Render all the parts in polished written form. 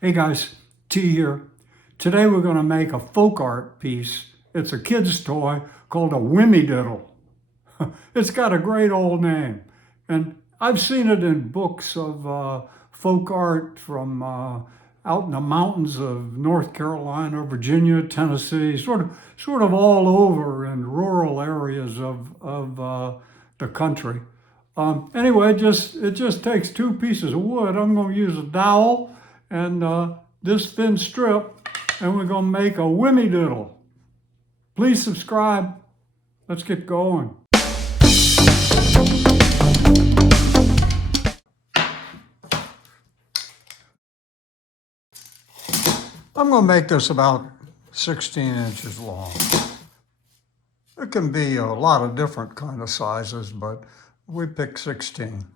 Hey guys, T here. Today we're going to make a folk art piece. It's a kid's toy called a Whimmie Diddle. It's got a great old name. And I've seen it in books of folk art from out in the mountains of North Carolina, Virginia, Tennessee, sort of all over in rural areas of the country. Anyway, it just takes two pieces of wood. I'm going to use a dowel and this thin strip, and we're going to make a Whimmie Diddle. Please subscribe. Let's get going. I'm going to make this about 16 inches long. It can be a lot of different kind of sizes, but we picked 16.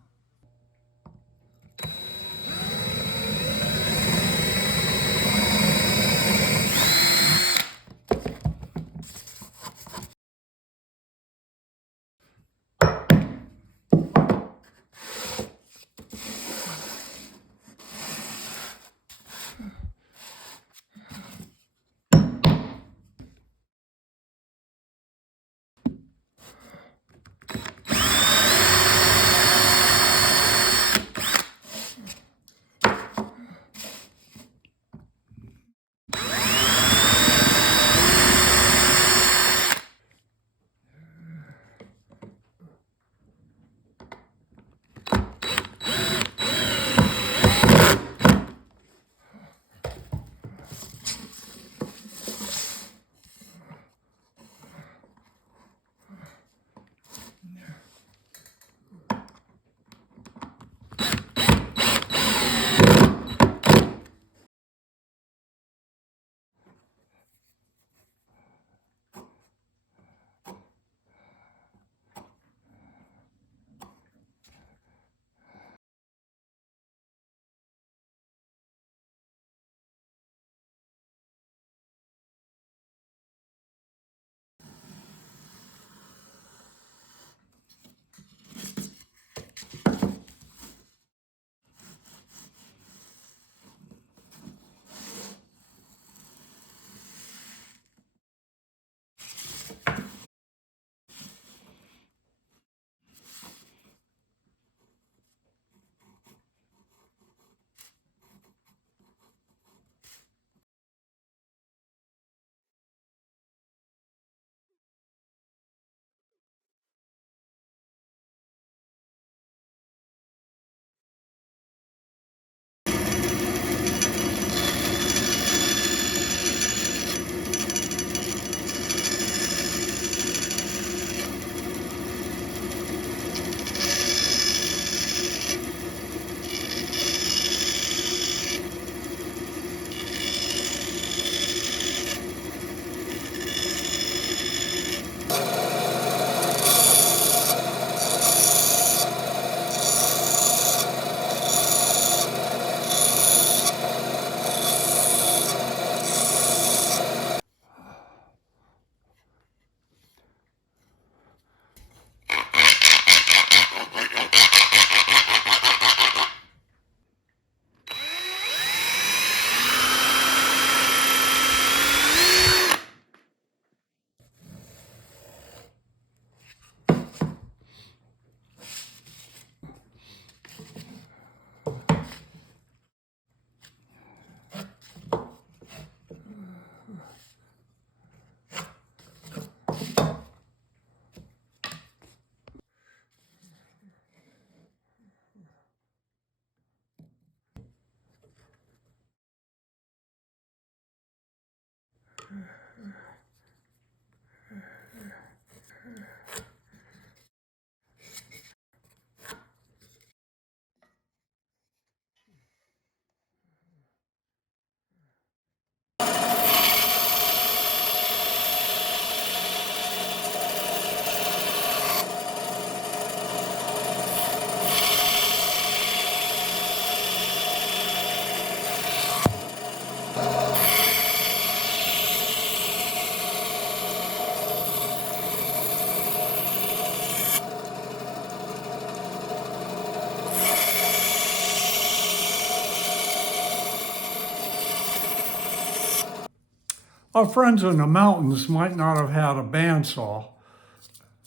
Our friends in the mountains might not have had a bandsaw.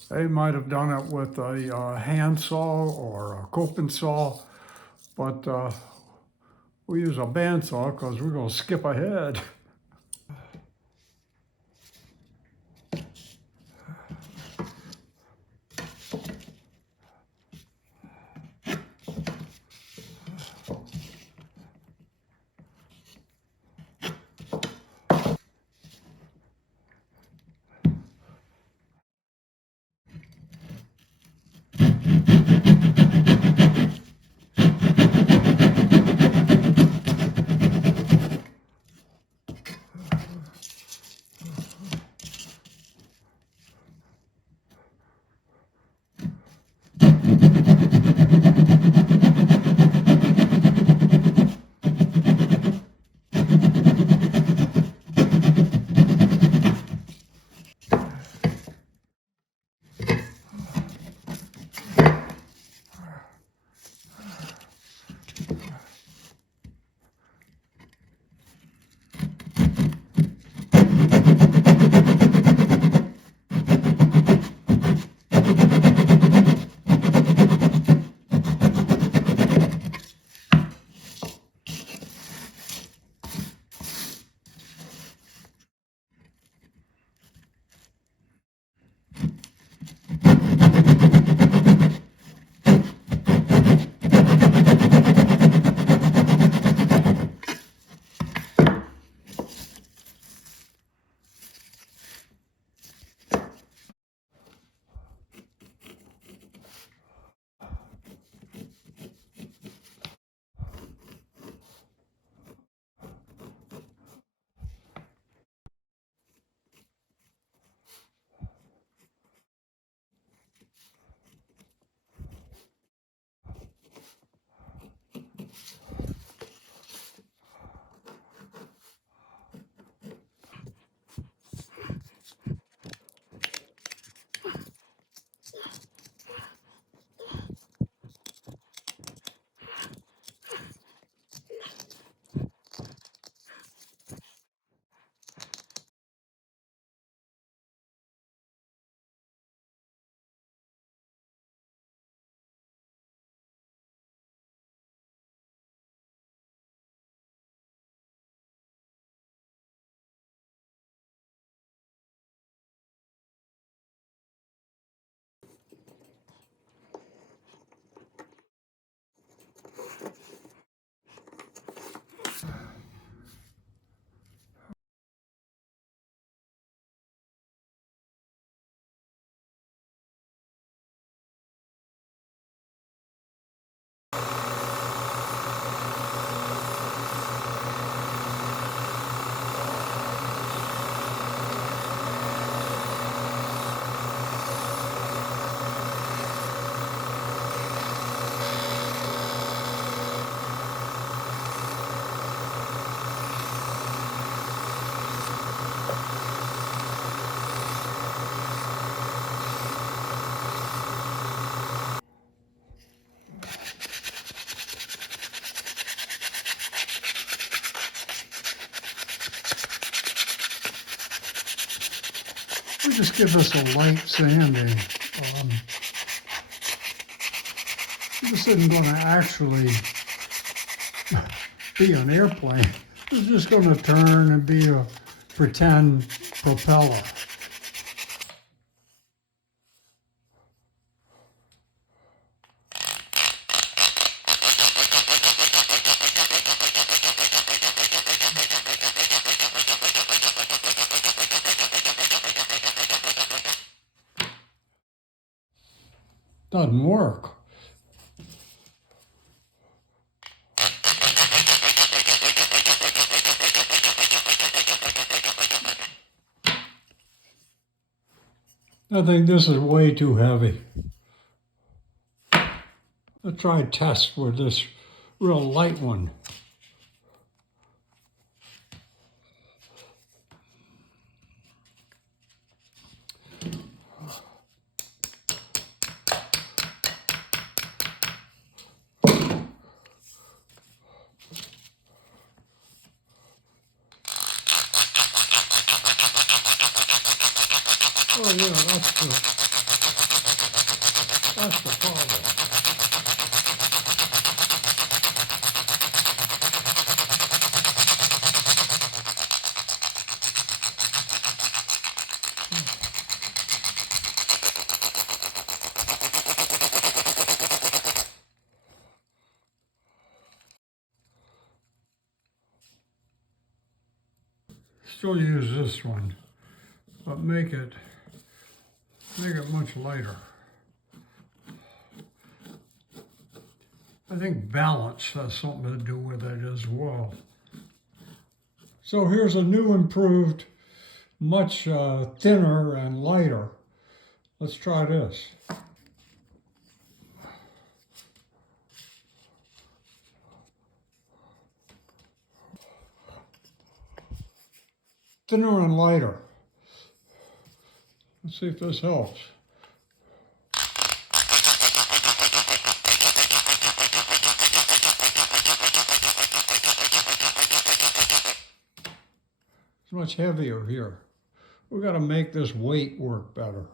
They might have done it with a hand saw or a coping saw, but we use a bandsaw because we're going to skip ahead. We just give this a light sanding. This isn't going to actually be an airplane. It's just going to turn and be a pretend propeller. Doesn't work. I think this is way too heavy. Let's try a test with this real light one. Oh yeah, that's the problem. Still use this one, but make it much lighter. I think balance has something to do with it as well. So here's a new improved, much thinner and lighter. Let's try this. Thinner and lighter. Let's see if this helps. It's much heavier here. We've got to make this weight work better.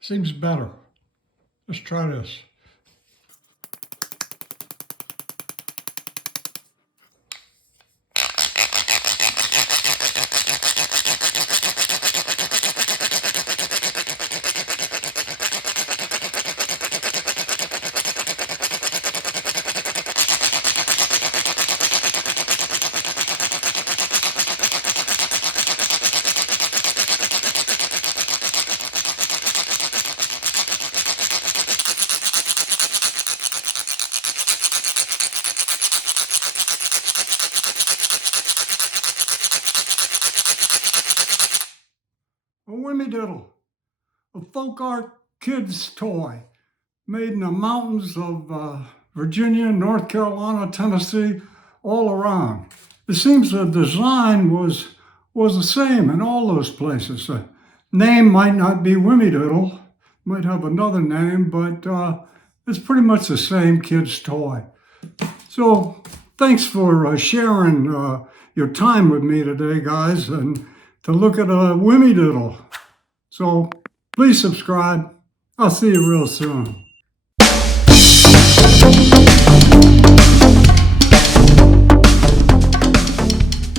Seems better. Let's try this. A Whimmie Diddle, a folk art kid's toy made in the mountains of Virginia, North Carolina, Tennessee, all around. It seems the design was the same in all those places. The name might not be Whimmie Diddle, might have another name, but it's pretty much the same kid's toy. So thanks for sharing your time with me today, guys, and to look at a Whimmie Diddle. So please subscribe. I'll see you real soon.